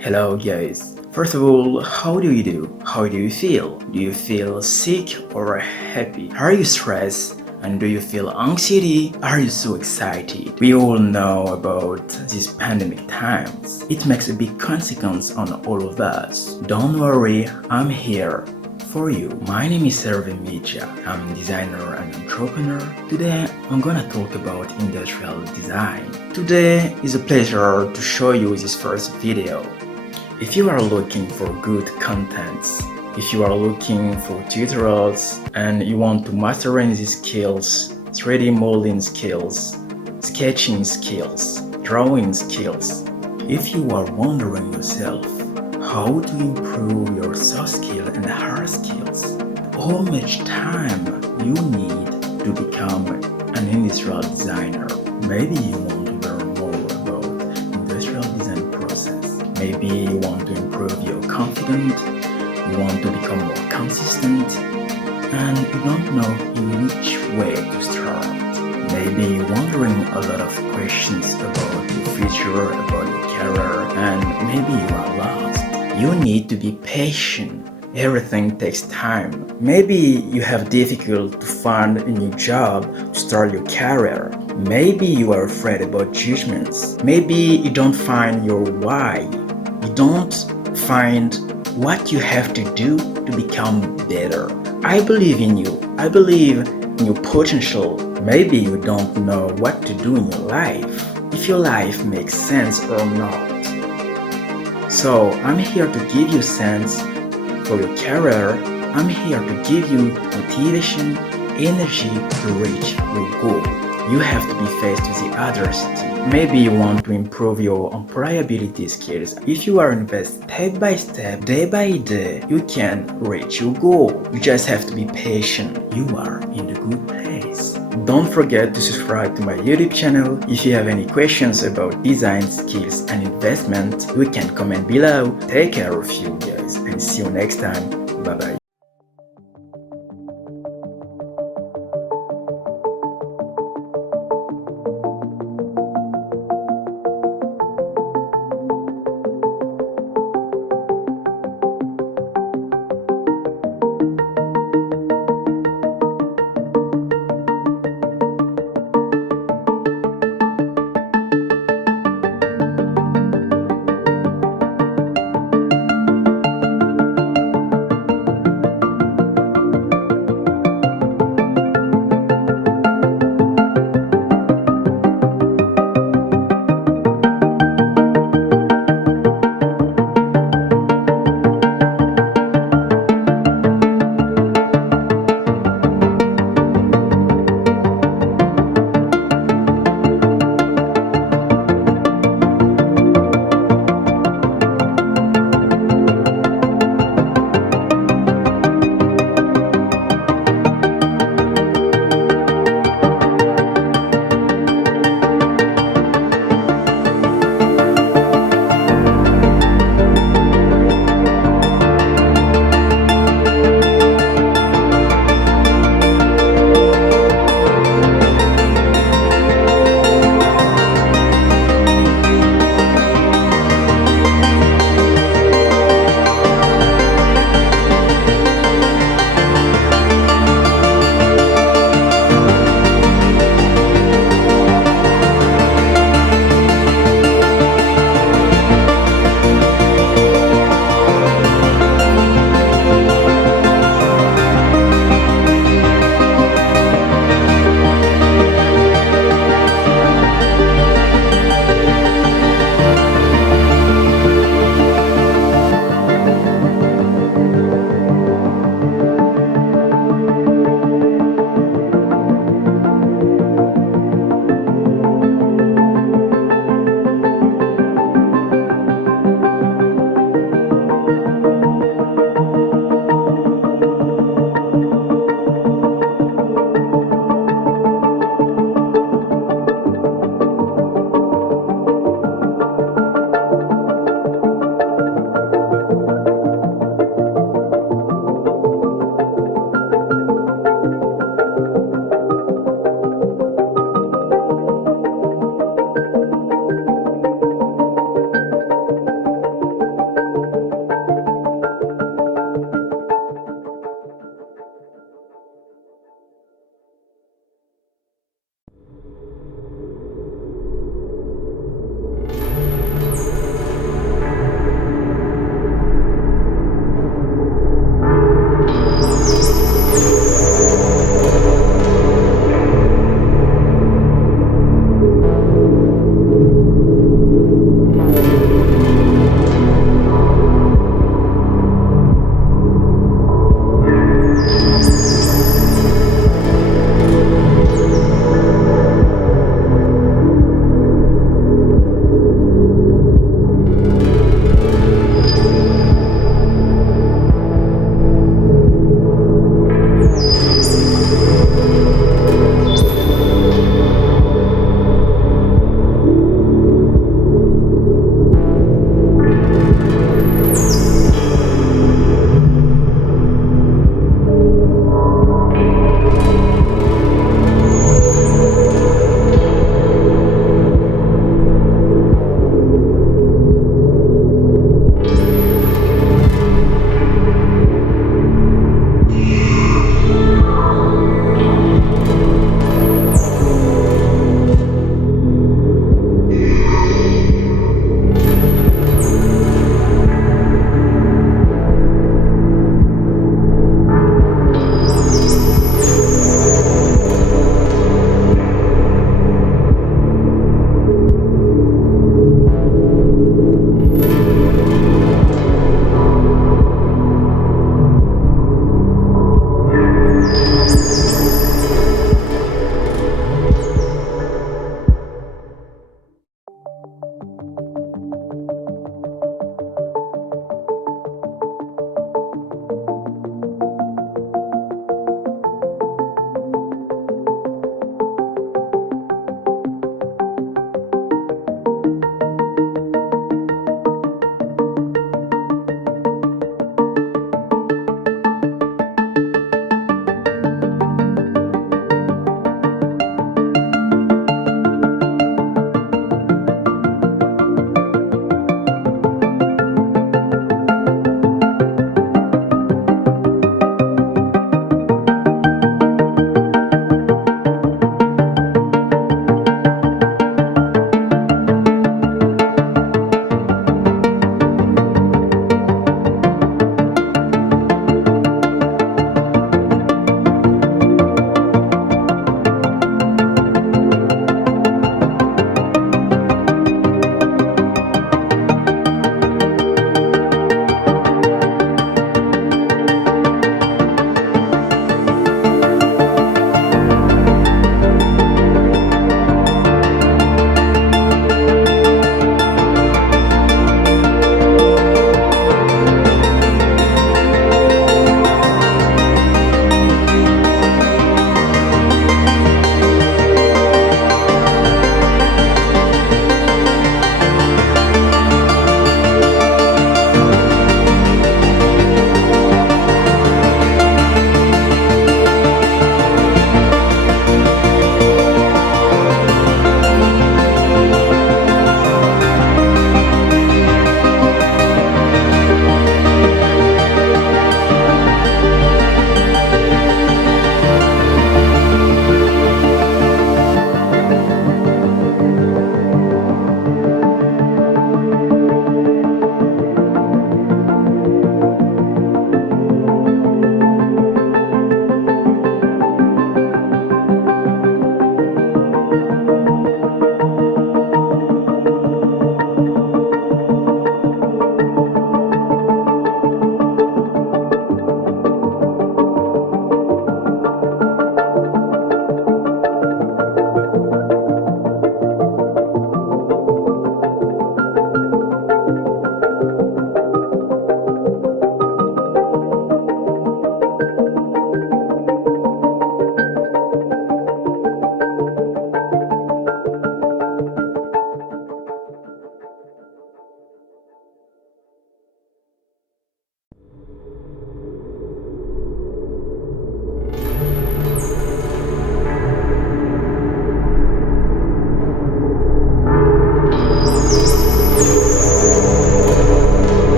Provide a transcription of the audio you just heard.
Hello guys. First of all, how do you do? How do you feel? Do you feel sick or happy? Are you stressed? And do you feel anxiety? Are you so excited? We all know about these pandemic times. It makes a big consequence on all of us. Don't worry, I'm here for you. My name is Ervin Media. I'm a designer and entrepreneur. Today I'm gonna talk about industrial design. Today is a pleasure to show you this first video. If you are looking for good contents, if you are looking for tutorials and you want to master these skills, 3D modeling skills, sketching skills, drawing skills, if you are wondering yourself how to improve your soft skill and hard skills, how much time you need to become an industrial designer, maybe you want to learn more about industrial design process, maybe you want to improve your confidence, you want to become more consistent, and you don't know in which way to start. Maybe you're wondering a lot of questions about your future, about your career, and maybe you are lost. You need to be patient. Everything takes time. Maybe you have difficulty to find a new job to start your career. Maybe you are afraid about judgments. Maybe you don't find your why. You don't find what you have to do to become better. I believe in you. I believe in your potential. Maybe you don't know what to do in your life, if your life makes sense or not. So I'm here to give you sense for your career. I'm here to give you motivation, energy to reach your goal. You have to be faced with the adversity. Maybe you want to improve your employability skills. If you are invest step by step, day by day, you can reach your goal. You just have to be patient. You are in the good place. Don't forget to subscribe to my YouTube channel. If you have any questions about design skills and investment, you can comment below. Take care of you guys and see you next time. Bye bye.